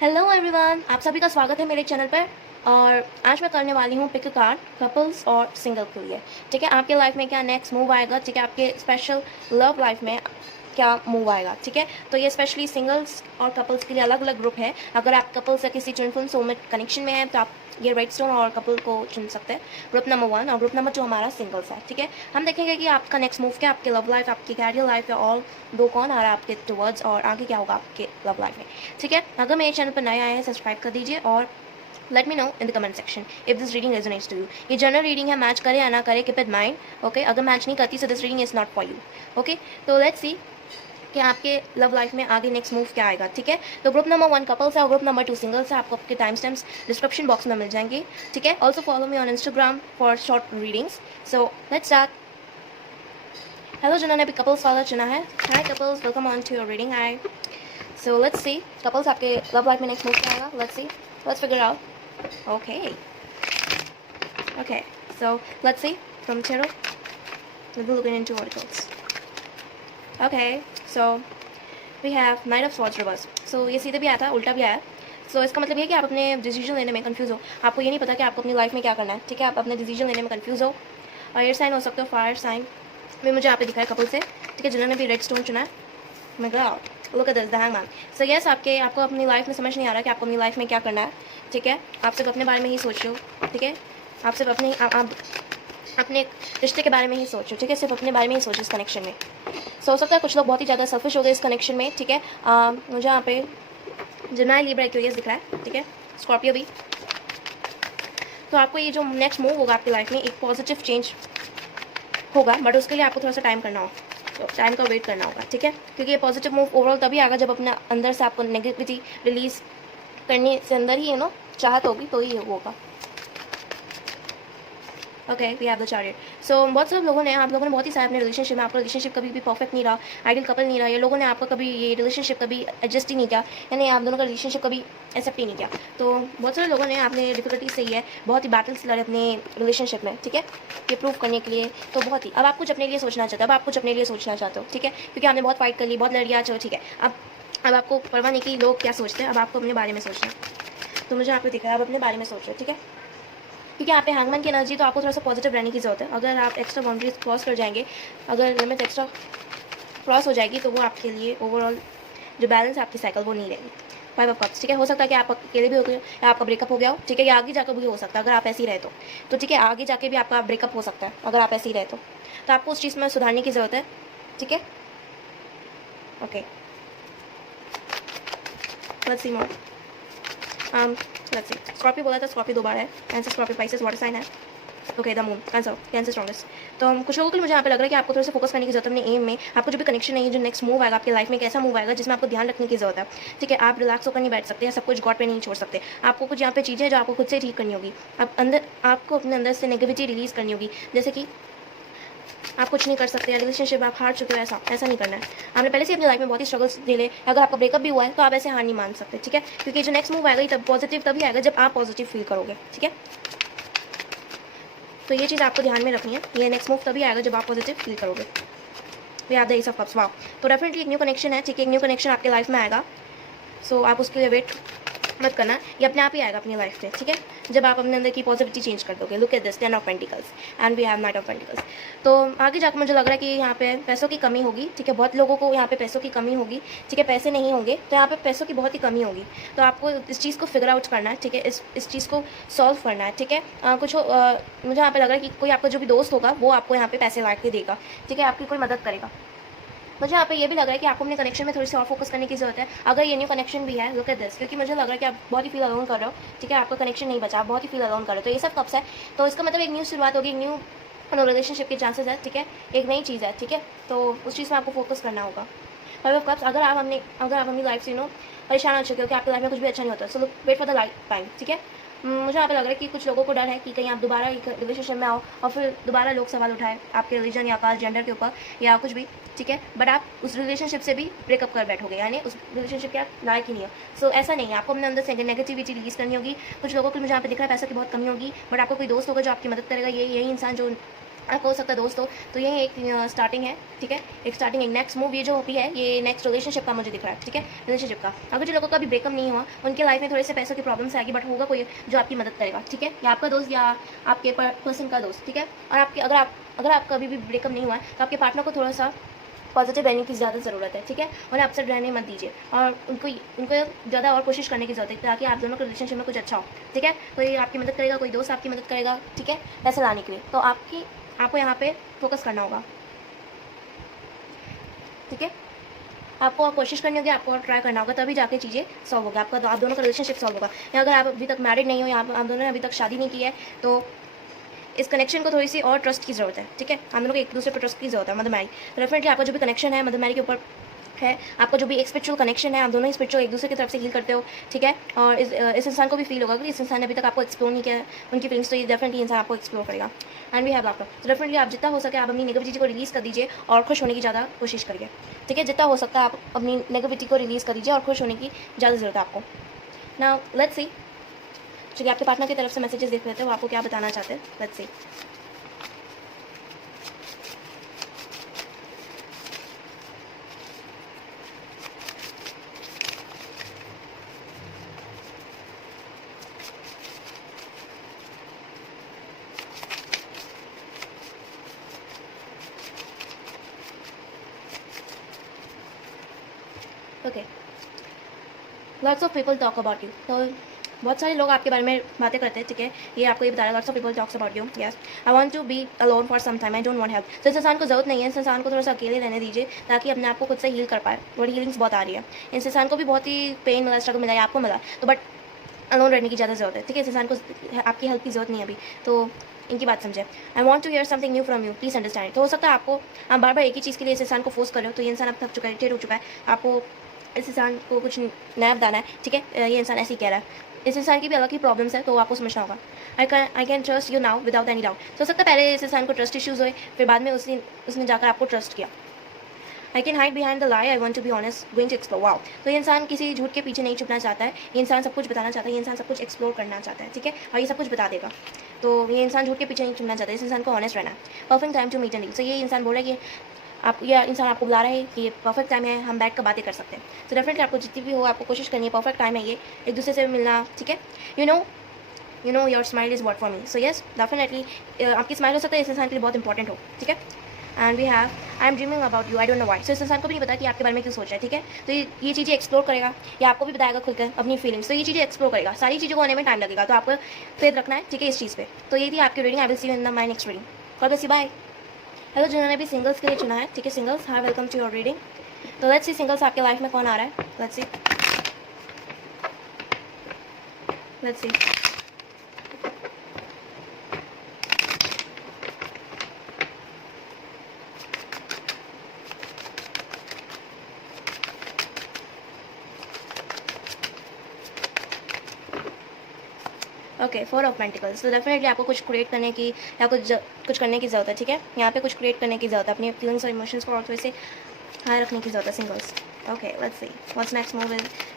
Hello everyone, आप सभी का स्वागत है मेरे चैनल पर। और आज मैं करने वाली हूँ पिक अ कार्ड कपल्स और सिंगल के लिए। ठीक है, आपके लाइफ में क्या नेक्स्ट मूव आएगा। ठीक है, आपके स्पेशल लव लाइफ में क्या मूव आएगा। ठीक है, तो ये स्पेशली सिंगल्स और कपल्स के लिए अलग अलग ग्रुप है। अगर आप कपल्स या किसी ट्विन सोलमेट कनेक्शन में हैं तो आप ये रेड स्टोन और कपल को चुन सकते हैं, ग्रुप नंबर 1। और ग्रुप नंबर 2 हमारा सिंगल्स है। ठीक है, हम देखेंगे कि आपका नेक्स्ट मूव क्या, आपके लव लाइफ, आपकी कैरियर लाइफ या ऑल दो कौन आ रहा है आपके टुवर्ड्स, और आगे क्या होगा आपके लव लाइफ में। ठीक है, अगर मेरे चैनल पर नए आए हैं सब्सक्राइब कर दीजिए और let me know in the comment section if this reading resonates to you. ये जनरल रीडिंग है, मैच करे या ना करे कीप इट माइंड। ओके, अगर मैच नहीं करती so this reading is not for you. Okay, तो लेट्स सी कि आपके लव लाइफ में आगे नेक्स्ट मूव क्या आएगा। ठीक है, तो ग्रुप नंबर 1 कपल्स है और ग्रुप नंबर 2 सिंगल्स है। आपको आपके टाइम स्टैम्प्स डिस्क्रिप्शन बॉक्स में मिल जाएंगे। ठीक है, also follow me on Instagram for short readings. So let's start. Hello, जिन्होंने अभी कपल्स वाला चुना है, hi couples, welcome on to your reading. Hi, so let's see couples आपके लव लाइफ में नेक्स्ट मूव क्या आएगा। Let's see, let's figure out. Okay, so let's see from tarot. We'll be looking into oracles. Okay, so we have Knight of Swords reverse. So ये सीधे भी आया था, उल्टा भी आया। So इसका मतलब ये है कि आप अपने डिसीजन लेने में कंफ्यूज हो, आपको ये नहीं पता कि आपको अपनी लाइफ में क्या करना है। ठीक है, आप अपने डिसीजन लेने में कंफ्यूज हो। और एयर साइन हो सकते हो, फायर साइन भी मुझे यहाँ पे दिखा है कपल से। ठीक है, जिन्होंने भी रेड स्टोन चुना है, मैं look at this the hangman. So yes, आपको अपनी लाइफ में समझ नहीं आ रहा कि आपको अपनी लाइफ में क्या करना है। ठीक है, आप सिर्फ अपने बारे में ही सोच रहे हो। ठीक है, आप सिर्फ आप अपने रिश्ते के बारे में ही सोचो। ठीक है, सिर्फ अपने बारे में ही सोचो इस कनेक्शन में। सो हो सकता है कुछ लोग बहुत ही ज़्यादा सेल्फिश हो गए इस कनेक्शन में। ठीक है, मुझे यहाँ पे जेमिनी, लिब्रा, एक्वेरियस दिख रहा है। ठीक है, स्कॉर्पियो भी। तो आपको ये जो नेक्स्ट मूव होगा आपकी लाइफ में, एक पॉजिटिव चेंज होगा, बट उसके लिए आपको थोड़ा सा टाइम करना होगा, तो टाइम का वेट करना होगा। ठीक है, क्योंकि ये पॉजिटिव मूव ओवरऑल तभी आएगा जब अपने अंदर से आपको नेगेटिविटी रिलीज करने से अंदर ही चाहत होगी तो ही होगा। Okay, we have the chariot. So बहुत सारे लोगों ने, आप लोगों ने बहुत ही सारे अपने रिलेशनशिप में, आपका रिलेशनशिप कभी भी परफेक्ट नहीं रहा, आइडियल कपल नहीं रहा, ये लोगों ने आपका कभी ये रिलेशनशिप कभी एडजस्ट ही नहीं किया, यानी आप दोनों का रिलेशनशिप कभी एक्सेप्ट ही नहीं किया। तो बहुत सारे लोगों ने आपने डिफिकल्टी से ही है, बहुत ही बैटल्स लड़े अपने रिलेशनशिप में। ठीक है, ये प्रूव करने के लिए तो बहुत ही, अब आप कुछ अपने लिए सोचना चाहते हो, अब आप कुछ अपने लिए सोचना चाहते हो। ठीक है, क्योंकि आपने बहुत फाइट कर ली, बहुत लड़ लिया, चलो ठीक है, अब आपको परवाह नहीं कि लोग क्या सोचते हैं, अब आपको अपने बारे में सोचना है। तो मुझे आपको दिखा है आप अपने बारे में सोच रहे हो। ठीक है, क्योंकि यहाँ पे हैंगमैन की एनर्जी, तो आपको थोड़ा सा पॉजिटिव रहने की जरूरत है। अगर आप एक्स्ट्रा बाउंड्रीज क्रॉस कर जाएंगे, अगर लिमिट एक्स्ट्रा क्रॉस हो जाएगी, तो वो आपके लिए ओवरऑल जो बैलेंस है आपकी साइकिल वो नहीं रहेगी। 5 ऑफ कप्स। ठीक है, हो सकता है कि आप अकेले भी हो गए या आपका ब्रेकअप हो गया हो। ठीक है, या आगे जाकर भी हो सकता है अगर आप ऐसे ही रहे तो ठीक है, आगे जाके भी आपका ब्रेकअप हो सकता है अगर आप ऐसे ही रहे तो आपको उस चीज़ में सुधारने की ज़रूरत है। ठीक है, okay, let's see more. Let's see, Scorpio बोला था, स्कॉर्पियो 2 बार है answer. Scorpio Pisces water sign है। Okay, the moon answer, Cancer strongest. तो कुछ लोगों के लिए मुझे यहाँ पे लग रहा है कि आपको थोड़ा सा फोकस करने की जरूरत है अपने एम में। आपको जो भी कनेक्शन है, जो नेक्स्ट मूव आएगा आपकी लाइफ में, कैसा मूव आएगा जिसमें आपको ध्यान रखने की जरूरत है। ठीक है, आप रिलैक्स होकर नहीं बैठ सकते या सब कुछ गॉड पे नहीं छोड़ सकते। आपको कुछ यहाँ पे चीज़ें जो आपको खुद से ठीक करनी होगी। आपको अपने अंदर से नेगेटिविटी रिलीज करनी होगी, जैसे कि आप कुछ नहीं कर सकते, या रिलेशनशिप आप हार चुके हो, ऐसा नहीं करना है। आपने पहले से अपनी लाइफ में बहुत ही स्ट्रगल्स झेले, अगर आपका ब्रेकअप भी हुआ है तो आप ऐसे हार नहीं मान सकते। ठीक है, क्योंकि जो नेक्स्ट मूव आएगा तब पॉजिटिव तभी आएगा जब आप पॉजिटिव फील करोगे। ठीक है, तो ये चीज़ आपको ध्यान में रखनी है, ये नेक्स्ट मूव तभी आएगा जब आप पॉजिटिव फील करोगे। We have the ace of cups. Wow, तो डेफिनेटली एक न्यू कनेक्शन है। ठीक है, एक न्यू कनेक्शन आपके लाइफ में आएगा। सो आप उसके लिए वेट मत करना, ये अपने आप ही आएगा अपनी लाइफ में। ठीक है, जब आप अपने अंदर की पॉजिटिविटी चेंज कर दोगे। Look at this 10 of pentacles and we have knight of pentacles. तो आगे जाकर मुझे लग रहा है कि यहाँ पे पैसों की कमी होगी। ठीक है, बहुत लोगों को यहाँ पे पैसों की कमी होगी। ठीक है, पैसे नहीं होंगे तो यहाँ पे पैसों की बहुत ही कमी होगी, तो आपको इस चीज़ को फिगर आउट करना है। ठीक है, इस चीज़ को सॉल्व करना है। ठीक है, मुझे यहाँ पे लग रहा है कि कोई आपका जो भी दोस्त होगा वो आपको यहाँ पे पैसे ला के देगा। ठीक है, आपकी कोई मदद करेगा। मुझे यहाँ पे ये भी लग रहा है कि आपको अपने कनेक्शन में थोड़ी सी और फोकस करने की जरूरत है, अगर ये न्यू कनेक्शन भी है। लुक एट दिस, क्योंकि मुझे लग रहा है कि आप बहुत ही फील अलोन कर रहे हो। ठीक है, आपका कनेक्शन नहीं बचा, आप बहुत ही फील अलोन कर रहे हो। तो ये सब कप्स है, तो इसका मतलब एक न्यू शुरुआत होगी, एक न्यू रिलेशनशिप के चांसेस है। ठीक है, एक नई चीज़ है। ठीक है, तो उस चीज़ में आपको फोकस करना होगा। 5 ऑफ कप्स, अगर आप अपनी लाइफ से परेशान हो चुके हो कि आपकी लाइफ में कुछ भी अच्छा नहीं होता, so wait for the lifetime. ठीक है, मुझे यहाँ पे लग रहा है कि कुछ लोगों को डर है कि कहीं आप दोबारा एक रिलेशनशिप में आओ और फिर दोबारा लोग सवाल उठाए आपके रिलीजन या कास्ट जेंडर के ऊपर या कुछ भी। ठीक है, बट आप उस रिलेशनशिप से भी ब्रेकअप कर बैठोगे, यानी उस रिलेशनशिप के आप लायक ही नहीं हो। सो ऐसा नहीं है, आपको अपने अंदर से नेगेटिविटी रिलीज करनी होगी। कुछ लोगों को मुझे यहाँ पे दिख रहा है पैसों की बहुत कमी होगी, बट आपको कोई दोस्त होगा जो आपकी मदद करेगा। यही इंसान जो आपका हो सकता है दोस्त हो। तो ये एक स्टार्टिंग है, ठीक है, एक स्टार्टिंग, एक नेक्स्ट मूव ये जो भी है ये नेक्स्ट रिलेशनशिप का मुझे दिख रहा है, ठीक है, रिलेशनशिप का। अगर जो लोगों का भी ब्रेकअप नहीं हुआ उनके लाइफ में थोड़े से पैसों की प्रॉब्लम्स आएगी, बट होगा कोई जो आपकी मदद करेगा, ठीक है, या आपका दोस्त या आपके पर्सन का दोस्त, ठीक है। और आपके अगर आपका अभी भी ब्रेकअप नहीं हुआ है तो आपके पार्टनर को थोड़ा सा पॉजिटिव रहने की ज़्यादा ज़रूरत है, ठीक है, उन्हें अपसेट रहने मत दीजिए और उनको ज़्यादा और कोशिश करने की ज़रूरत है ताकि आप दोनों के रिलेशनशिप में कुछ अच्छा हो, ठीक है। कोई आपकी मदद करेगा, कोई दोस्त आपकी मदद करेगा, ठीक है, पैसे लाने के लिए, तो आपको यहाँ पे फोकस करना होगा, ठीक है। आपको कोशिश करनी होगी, आपको ट्राई करना होगा, तभी जाके चीज़ें सॉल्व होगा आपका, तो आप दोनों का रिलेशनशिप सॉल्व होगा। या अगर आप अभी तक मैरिड नहीं हो या आप दोनों ने अभी तक शादी नहीं की है तो इस कनेक्शन को थोड़ी सी और ट्रस्ट की ज़रूरत है, ठीक है, हम दोनों को एक दूसरे पर ट्रस्ट की ज़रूरत है। मदर मैरी तो डेफिनेटली आपका जो भी कनेक्शन है मदर मैरी के ऊपर है, आपका जो भी एक स्पिरिचुअल कनेक्शन है, आप दोनों ही स्पिरिचुअल एक दूसरे की तरफ से हील करते हो, ठीक है। और इस इंसान को भी फील होगा कि इस इंसान ने अभी तक आपको एक्सप्लोर नहीं किया है उनकी फीलिंग्स, तो ये डेफिनेटली इंसान आपको एक्सप्लोर करेगा। एंड वी हैव लाफ्टर, तो डेफिनेटली आप जितना हो सके आप अपनी नेगेटिविटी को रिलीज़ कर दीजिए और खुश होने की ज़्यादा कोशिश करिए, ठीक है, जितना हो सकता है आप अपनी नेगेटिविटी को रिलीज़ कर दीजिए और खुश होने की ज़्यादा ज़रूरत है आपको। नाउ लेट्स सी, चलिए आपके पार्टनर की तरफ से मैसेजेस देख लेते हैं, वो आपको क्या बताना चाहते हैं। Let's see. Okay, lots of people talk about you, तो बहुत सारे लोग आपके बारे में बातें करते हैं, ठीक है, ये आपको ये बता रहा है, lots of people talks about you, yes, I want to be alone for some time, I don't want help. तो इस इंसान को जरूरत नहीं है, इस इंसान को थोड़ा सा अकेले रहने दीजिए ताकि अपने आप को खुद से हील कर पाए, बड़ी हीलिंग्स बहुत आ रही है। इस इंसान को भी बहुत ही पेन मिला, स्ट्रगल मिला, आपको मिला, तो बट अलोन रहने की ज़्यादा ज़रूरत है, ठीक है, इस इंसान को आपकी हेल्प की ज़रूरत नहीं है अभी, तो इनकी बात समझे। I want to hear something new from you, please understand. तो हो सकता है आपको आप बार बार एक ही चीज़ के लिए इस इंसान को फोर्स कर रहे हो, तो ये इंसान अब थक चुका है, इरिटेट हो चुका है, आपको इस इंसान को कुछ नया बताना है, ठीक है, ये इंसान ऐसे ही कह रहा है, इस इंसान की भी अलग ही प्रॉब्लम्स है, तो आपको समझना होगा। I can trust you now without any doubt. तो हो सकता है पहले इस इंसान को ट्रस्ट इश्यूज़ हुए, फिर बाद में उसने जाकर आपको ट्रस्ट किया। I can hide behind the lie, I want to be honest, going to explore. Wow, तो ये इंसान किसी झूठ के पीछे नहीं छुपना चाहता है, ये इंसान सब कुछ बताना चाहता है, ये इंसान सब कुछ एक्सप्लोर करना चाहता है, ठीक है, और ये सब कुछ बता देगा। तो ये इंसान झूठ के पीछे नहीं छुपना चाहता है, इस इंसान को ऑनेस्ट रहना है। Perfect time to meet and deal, तो ये इंसान बोल रहा है कि ये इंसान आपको बुला रहा है कि ये परफेक्ट टाइम है, हम बैठ कर बातें कर सकते हैं। तो डेफिनेटली आपको जितनी भी हो आपको कोशिश करनी है, परफेक्ट टाइम है ये, एक दूसरे से मिलना, ठीक है। You know your smile is what for me, so yes definitely आपकी स्माइल हो सकता है इस इंसान के लिए बहुत इंपॉर्टेंट हो, ठीक है। And we have I am dreaming about you, I don't know why. So इस इंसान को भी नहीं पता कि आपके बारे में क्यों सोच रहा है, ठीक है। तो ये चीज़ें एक्सप्लोर करेगा, या आपको भी बताएगा खुलकर अपनी फीलिंग्स, तो ये चीज़ें एक्सप्लोर करेगा, सारी चीज़ों को होने में टाइम लगेगा, तो आपको फेथ रखना है, ठीक है, इस चीज़ पे। तो ये थी आपकी reading, I will see you in the my next reading. God bless you, bye. Hello, जिन्होंने भी सिंगल्स के लिए चुना है, ठीक है, singles, hi, welcome to your reading. तो लेट्स सी सिंगल्स आपके लाइफ में कौन आ रहा है, let's see. Okay, 4 of pentacles, तो डेफिनेटली आपको कुछ क्रिएट करने की या कुछ करने की ज़रूरत है, ठीक है, यहाँ पे कुछ क्रिएट करने की ज़रूरत है, अपनी फीलिंग्स और इमोशंस को और थोड़े से हाई रखने की ज़रूरत है, singles. Okay, let's see what's next move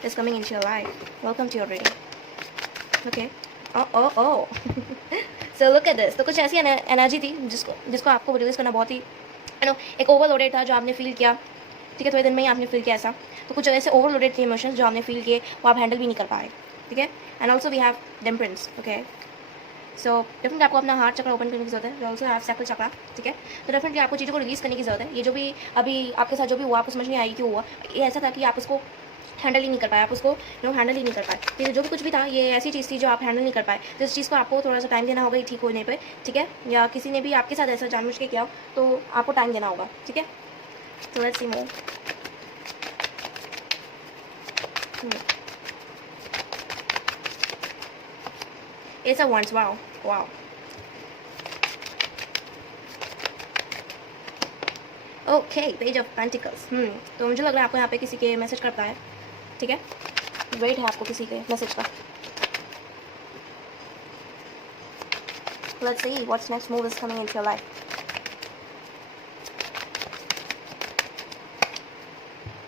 is coming into your life. Welcome to your reading. Okay, oh so look at this, तो कुछ ऐसी एनर्जी थी जिसको आपको रिलीज करना बहुत ही एक ओवरलोडेड था जो आपने फील किया, ठीक है, थोड़े दिन में ही आपने फील किया ऐसा। तो कुछ ऐसे ओवरलोडेड थे इमोशंस जो आपने फील किए, वो आप हैंडल भी नहीं कर पाए, ठीक है। And also we have temperance, okay, so definitely आपको अपना हार्ट चक्र ओपन करने की जरूरत है, ऑल्सो हैव सैकल चक्र, ठीक है। तो डेफिनेटली आपको चीज़ों को रिलीज़ करने की जरूरत है। ये जो भी अभी आपके साथ जो भी हुआ आपको समझ नहीं आई क्यों हुआ, ये ऐसा था कि आप उसको हैंडल ही नहीं कर पाए, आप उसको हैंडल ही नहीं कर पाए। तो जो भी कुछ भी था ये ऐसी चीज़ थी जो आप हैंडल नहीं कर पाए, तो इस चीज़ को आपको थोड़ा सा टाइम देना होगा ठीक होने पे, ठीक है, या किसी ने भी आपके साथ ऐसा जानबूझ के किया हो तो आपको टाइम देना होगा, ठीक है। तो let's C move. Ace of Wands, wow, wow. Okay, page of pentacles, तो मुझे लग रहा है आपको यहाँ पे किसी के मैसेज करता है, ठीक है, वेट है आपको किसी के मैसेज का। Let's see what's next move is coming into your life.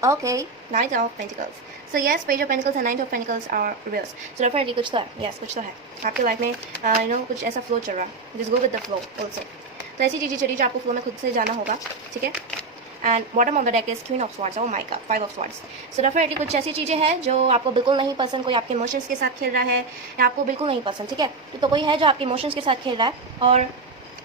Okay, knight of pentacles, so yes, page of pentacles and knight of pentacles are reverse, so definitely कुछ तो है, यस कुछ तो है आपके लाइफ में, कुछ ऐसा फ्लो चल रहा है, just go with the flow also. तो ऐसी चीज़ें चलिए जो आपको फ्लो में खुद से जाना होगा, ठीक है। And bottom of the deck is queen of swords, oh my God, 5 of swords. So definitely कुछ ऐसी चीज़ें हैं जो आपको बिल्कुल नहीं पसंद, कोई आपके इमोशंस के साथ खेल रहा है या आपको बिल्कुल नहीं पसंद, ठीक है। तो कोई है जो आपके इमोशंस के साथ खेल रहा है और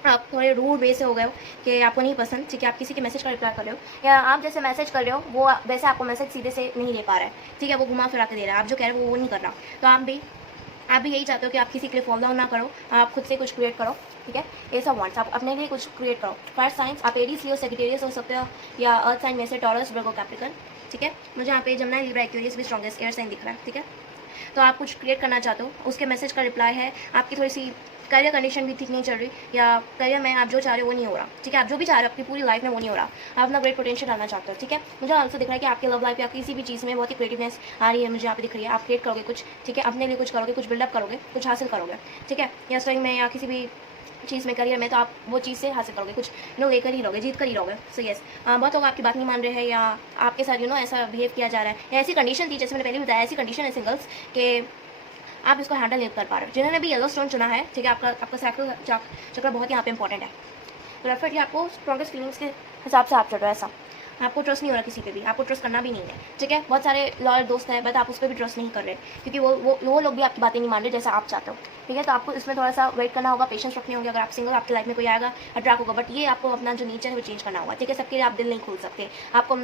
आप थोड़े रूड वे से हो गए हो कि आपको नहीं पसंद, ठीक है। आप किसी के मैसेज का रिप्लाई कर रहे हो या आप जैसे मैसेज कर रहे हो वो वैसे आपको मैसेज सीधे से नहीं दे पा रहा है, ठीक है। वो घुमा फिरा के दे रहा है, आप जो कह रहे हो वो नहीं कर रहा। तो आप भी यही चाहते हो कि आप किसी के लिए फॉलो डाउन ना करो, आप खुद से कुछ क्रिएट करो, ठीक है। ये सब वांट्स, आप अपने लिए कुछ क्रिएट करो। फायर साइंस, आप एरीज लियो, सेजिटेरियस हो सकते हो या अर्थ साइन में से टॉरस, वर्गो, कैप्रिकॉर्न, ठीक है। मुझे यहाँ पे जमुना, लिब्रा, एक्वेरियस भी स्ट्रॉन्गेस्ट एयर साइन दिख रहा है, ठीक है। तो आप कुछ क्रिएट करना चाहते हो, उसके मैसेज का रिप्लाई है। आपकी थोड़ी सी करियर कंडीशन भी ठीक नहीं चल रही या करियर में आप जो चाह रहे हो वो नहीं हो रहा, ठीक है। आप जो भी चाह रहे हो आपकी पूरी लाइफ में वो नहीं हो रहा, आप अपना ग्रेट पोटेंशियल डालना चाहते हो, ठीक है। मुझे आंसर दिख रहा है कि आपके लव लाइफ या किसी भी चीज़ में बहुत ही क्रिएटिवनेस आ रही है, मुझे यहाँ पे दिख रही है। आप क्रिएट करोगे कुछ, ठीक है, अपने लिए कुछ करोगे, कुछ बिल्डअप करोगे, कुछ हासिल करोगे, ठीक है। या स्विंग में या किसी भी चीज़ में, करियर में, तो आप वो चीज़ से हासिल करोगे, कुछ लेकर ही रहोगे, जीत कर ही रहोगे। सो यस, बहुत लोग आपकी बात नहीं मान रहे हैं या आपके साथ ऐसा बिहेव किया जा रहा है या ऐसी कंडीशन थी, जैसे मैंने पहले बताया, ऐसी कंडीशन है सिंगल्स के आप इसको हैंडल नहीं कर पा रहे हो। जिन्होंने भी येलो स्टोन चुना है, ठीक है, आपका साइकिल चक्र बहुत यहाँ पे इंपॉर्टेंट है। तो डेफिनेटली आपको स्ट्रॉन्गेस्ट फीलिंग्स के हिसाब से आप चल रहे हो। ऐसा आपको ट्रस्ट नहीं हो रहा किसी पे भी, आपको ट्रस्ट करना भी नहीं है, ठीक है। बहुत सारे लॉयल दोस्त हैं बट आप उस पर भी ट्रस्ट नहीं कर रहे क्योंकि वो लोग भी आपकी बातें नहीं मान रहे जैसा आप चाहते हो, ठीक है। तो आपको इसमें थोड़ा सा वेट करना होगा, पेशेंस रखने होंगे। अगर आप सिंगल, आपकी लाइफ में कोई आएगा, अट्रैक्ट होगा, बट ये आपको अपना जो नेचर है वो चेंज करना होगा, ठीक है। सबके लिए आप दिल नहीं खोल सकते, आपको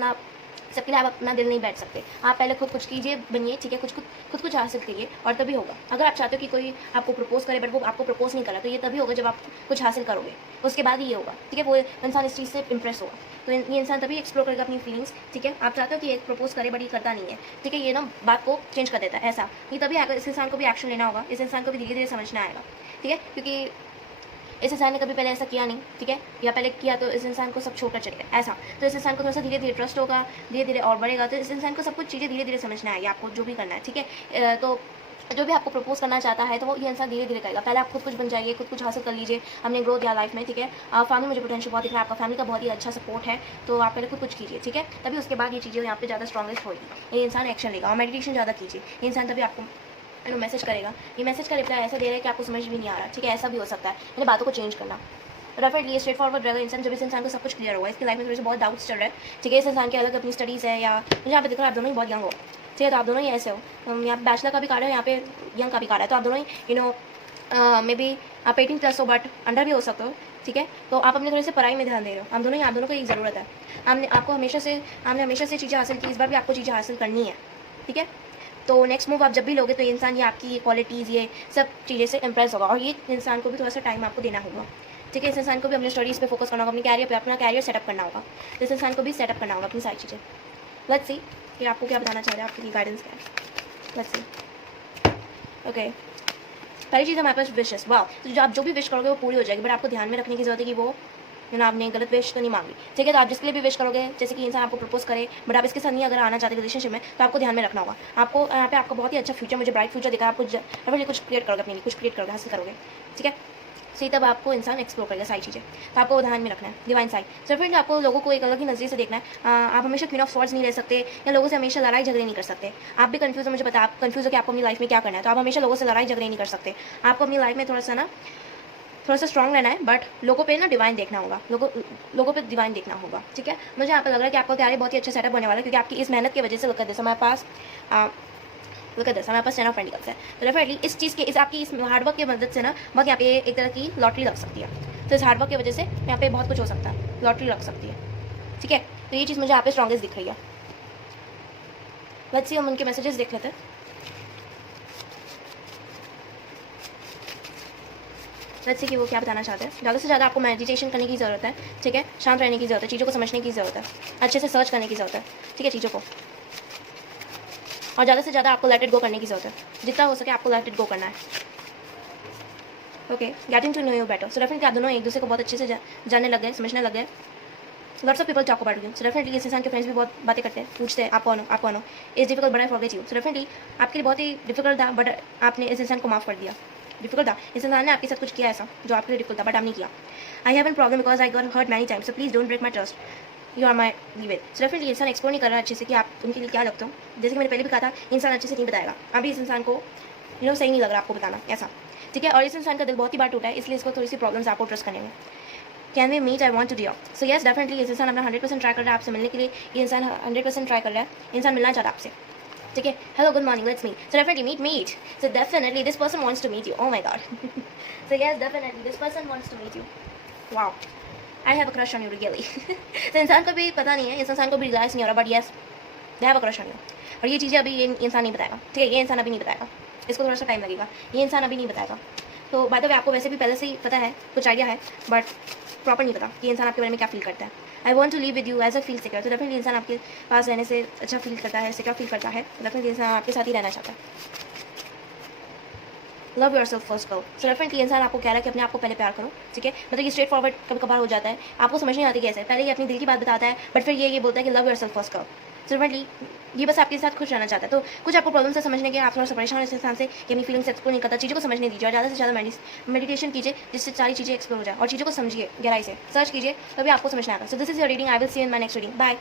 सबके लिए आप अपना दिल नहीं बैठ सकते। आप पहले खुद कुछ कीजिए, बनिए, ठीक है, खुद कुछ हासिल करिए और तभी होगा। अगर आप चाहते हो कि कोई आपको प्रपोज करे बट वो आपको प्रपोज नहीं करा, तो ये तभी होगा जब आप कुछ हासिल करोगे, उसके बाद ही ये होगा, ठीक है। वो इंसान इस चीज़ से इंप्रेस होगा, तो ये इंसान तभी एक्सप्लोर करेगा अपनी फीलिंग्स, ठीक है। आप चाहते हो कि एक प्रपोज करे बट ये करता नहीं है, ठीक है, ये बात को चेंज कर देता है। ऐसा ये तभी आएगा, इस इंसान को भी एक्शन लेना होगा, इस इंसान को भी धीरे धीरे समझना आएगा, ठीक है। क्योंकि इस इंसान ने कभी पहले ऐसा किया नहीं, ठीक है, या पहले किया तो इस इंसान को सब छोड़कर चलेगा, ऐसा। तो इस इंसान को थोड़ा सा धीरे धीरे ट्रस्ट होगा, धीरे धीरे और बढ़ेगा, तो इस इंसान को सब कुछ चीज़ें धीरे धीरे समझना आएगी, आपको जो भी करना है, ठीक है। तो जो भी आपको प्रपोज करना चाहता है तो वो ये इंसान धीरे धीरे करेगा। पहले आप खुद कुछ बन जाइए, खुद कुछ हासिल कर लीजिए अपने ग्रोथ या लाइफ में, ठीक है। फैमिली मुझे पोटेंशियल बहुत दिख रहा है, आपका फैमिली का बहुत ही अच्छा सपोर्ट है, तो आप पहले खुद कुछ कीजिए, ठीक है। तभी उसके बाद ये चीज़ें यहाँ पे ज़्यादा स्ट्रॉन्गेस्ट होगी, ये इंसान एक्शन लेगा और मेडिटेशन ज़्यादा कीजिए, ये इंसान तभी आपको मैसेज करेगा। ये मैसेज का रिप्लाई ऐसा दे रहा है कि आपको समझ भी नहीं आ रहा, ठीक है, ऐसा भी हो सकता है, मेरे बातों को चेंज करना। डेफिनेटली ये स्ट्रेट फॉरवर्ड रहेगा इंसान जब इस इंसान को सब कुछ क्लियर होगा। इसकी लाइफ में थोड़े से बहुत डाउट्स चल रहे हैं, ठीक है। इस इंसान के अलग अपनी स्टडीज़ है या मुझे यहाँ पे दिख रहा है आप दोनों ही बहुत यंग हो, ठीक है। तो आप दोनों ही ऐसे हो, यहाँ पे बैचलर का भी कार्ड है, यहाँ पे यंग का भी कार्ड है, तो आप दोनों ही मे बी आप 18+ हो बट अंडर भी हो सकते हो, ठीक है। तो आप अपने थोड़े से पढ़ाई में ध्यान दे रहे हो। आप दोनों को एक ज़रूरत है, आपने हमेशा से चीज़ें हासिल की, इस बार भी आपको चीज़ें हासिल करनी है, ठीक है। तो नेक्स्ट मूव आप जब भी लोगे तो ये इंसान ये आपकी ये क्वालिटीज़ ये सब चीज़ें से इंप्रेस होगा और ये इंसान को भी थोड़ा सा टाइम आपको देना होगा, ठीक है। इस इंसान को भी अपने स्टडीज़ पे फोकस करना होगा, अपने कैरियर पे अपना कैरियर सेटअप करना होगा। तो इस इंसान को भी सेटअप करना होगा अपनी सारी चीज़ें। लेट्स सी कि आपको क्या बताना चाह रहे हैं, आपकी गाइडेंस क्या है। Let's see, okay. पहली चीज़ हमारे पास विशेस, वाह। तो जो आप जो भी विश करोगे वो पूरी हो जाएगी, बट आपको ध्यान में रखने की जरूरत है कि वो आपने गलत विश तो नहीं मांगी, ठीक है। तो आप जिसके लिए भी विश करोगे, जैसे कि इंसान आपको प्रपोज करे बट आप इसके साथ नहीं अगर आना चाहते रिलेशनशिप में, तो आपको ध्यान में रखना होगा। आपको यहाँ पे आपका बहुत ही अच्छा फ्यूचर, मुझे ब्राइट फ्यूचर दिखा। आपको कुछ क्रिएट करोगे, अपने लिए कुछ क्रिएट करोगे, हासिल करोगे, ठीक है। सही, तब आपको इंसान एक्सप्लोर करेगा सारी चीज़ें, तो आपको ध्यान में रखना है डिवाइन साइड। सो फ्रेंड, आपको लोगों को एक अलग ही नज़रिए से देखना है। आप हमेशा क्वीन ऑफ स्वॉर्ड्स नहीं रह सकते या लोगों से हमेशा लड़ाई झगड़े नहीं कर सकते। आप भी कंफ्यूज हो, मुझे पता, आप कंफ्यूज हो कि आपको अपनी लाइफ में क्या करना है, तो आप हमेशा लोगों से लड़ाई झगड़े नहीं कर सकते। आपको अपनी लाइफ में थोड़ा सा स्ट्रॉन्ग रहना है, बट लोगों पे डिवाइन देखना होगा, लोगों पे डिवाइन देखना होगा, ठीक है। मुझे यहाँ पे लग रहा है कि आपका कैरियर बहुत ही अच्छा सेटअप होने वाला है, क्योंकि आपकी इस मेहनत की वजह से हमारे पास हमारे पास 10 ऑफ पेंटिकल्स है। तो डेफिनेटली इस चीज़ के आपकी इस हार्डवर्क की मदद से बहुत यहाँ पे एक तरह की लॉटरी लग सकती है। तो इस हार्डवर्क की वजह से यहाँ पे बहुत कुछ हो सकता है, लॉटरी लग सकती है, ठीक है। तो ये चीज़ मुझे यहाँ पे स्ट्रॉन्गेस्ट दिख रही है। लेट्स सी, हम उनके मैसेजेस देख लेते हैं। लेट्स सी कि वो क्या बताना चाहते हैं। ज़्यादा से ज़्यादा आपको मेडिटेशन करने की ज़रूरत है, ठीक है। शांत रहने की ज़रूरत है, चीज़ों को समझने की ज़रूरत है, अच्छे से सर्च करने की ज़रूरत है, ठीक है, चीज़ों को। और ज़्यादा से ज़्यादा आपको लेट इट गो करने की ज़रूरत है, जितना हो सके आपको लेट इट गो करना है, okay. Getting to know you better. So definitely आप दोनों एक दूसरे को बहुत अच्छे से जानने लग गए, समझने लग गए। Lots of people talk about you. So definitely इस इंसान के फ्रेंड्स भी बहुत बातें करते हैं, पूछते हैं आप कौन हो। Is difficult but I forget you. So definitely आपके लिए बहुत ही डिफिकल्ट था, बट आपने इस इंसान को माफ़ कर दिया। डिफिकल्ट था, इस इंसान ने आपके साथ कुछ किया ऐसा जो आपके लिए डिफिकल्ट था, बट आपने किया। I have an problem because I got hurt many times, so please don't break my trust, you are my give. So definitely इंसान एक्सप्लोर नहीं कर रहा है अच्छे से कि आप उनके लिए क्या लगते हो। जैसे कि मैंने पहले भी कहा था, इंसान अच्छे से नहीं बताएगा। अभी इस इंसान को सही नहीं लग रहा आपको बताना ऐसा, ठीक है। और इस इंसान का दिल बहुत ही बार टूटा है, इसलिए इसको थोड़ी सी प्रॉब्लम्स आपको ट्रस्ट करने में, can we meet, I want to dear. So yes definitely इस इंसान अपना 100% ट्राई कर रहा है आपसे मिलने के लिए, ये इंसान 100% ट्राई कर रहा है, इंसान मिलना चाहता है आपसे, ठीक है। Hello good morning, let's meet. So definitely meet. So definitely this person wants to meet you, oh my god. So yes definitely this person wants to meet you, wow I have a crush on you really. तो इंसान को भी पता नहीं है, इस इंसान को भी रियलाइज नहीं हो रहा, but yes they have a crush on you. और ये चीज़ें अभी ये इंसान नहीं बताएगा, ठीक है, ये इंसान अभी नहीं बताएगा, इसको थोड़ा सा टाइम लगेगा, ये इंसान अभी नहीं बताएगा। तो बाय द वे आपको वैसे भी पहले से ही पता है, कुछ आइडिया है, बट प्रॉपर नहीं पता कि इंसान आपके बारे में क्या फील करता है। I want to live with you as a feel secure. तो डेफिनेटली इंसान आपके पास रहने से अच्छा फील करता है, सिक्योर फील करता है, डेफिनेटली इंसान आपके साथ ही रहना चाहता है। Love your self first girl. So definitely इंसान आपको कह रहा है कि अपने आप को पहले प्यार करो, ठीक है। मतलब ये स्ट्रेट फॉरवर्ड कभी कभार हो जाता है, आपको समझ नहीं आती कैसे, पहले ये अपनी दिल की बात बताता है, बट फिर ये बोलता है कि love your self first girl. So definitely ये बस आपके साथ खुश रहना चाहता है। तो कुछ आपको प्रॉब्लम से समझने के, आप थोड़ा सा परेशान इस इंसान से कि अपनी फीलिंग्स एक्सप्लोर नहीं करता, चीज़ों को समझने दीजिए और ज़्यादा से ज़्यादा मेडिटेशन कीजिए, जिससे सारी चीज़ें एक्सप्लोर हो जाए और चीज़ों को समझिए, गहराई से सर्च कीजिए, तभी आपको समझ में आएगा। So this is your reading, I will see in my next reading, bye.